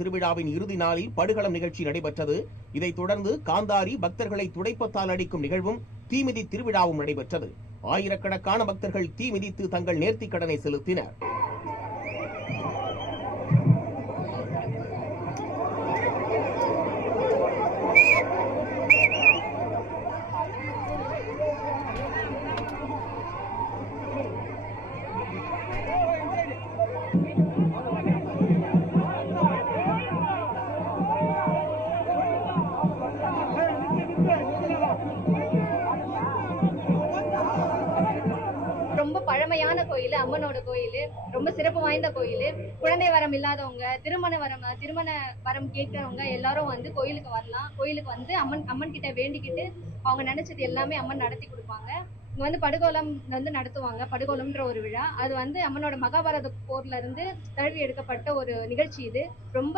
திருவிழாவின் இறுதி நாளில் படுகளம் நிகழ்ச்சி நடைபெற்றது. இதைத் தொடர்ந்து காந்தாரி பக்தர்களை துடைப்பத்தால் அடிக்கும் நிகழ்வும் தீமிதி திருவிழாவும் நடைபெற்றது. ஆயிரக்கணக்கான பக்தர்கள் தீ மிதித்து தங்கள் நேர்த்திக் கடனை செலுத்தினர். ரொம்ப பழமையான கோயில், அம்மனோட கோயில், ரொம்ப சிறப்பு வாய்ந்த கோயில். குழந்தை வரம் இல்லாதவங்க, திருமண வரம் கேட்கிறவங்க எல்லாரும் வந்து கோயிலுக்கு வரலாம். கோயிலுக்கு வந்து அம்மன் கிட்ட வேண்டிக்கிட்டு அவங்க நினைச்சது எல்லாமே அம்மன் நடத்தி கொடுப்பாங்க. இங்க வந்து படுகோலம் வந்து நடத்துவாங்க. படுகோலம்ன்ற ஒரு விழா. அது வந்து அம்மனோட மகாபாரத போர்ல இருந்து தழுவி எடுக்கப்பட்ட ஒரு நிகழ்ச்சி. இது ரொம்ப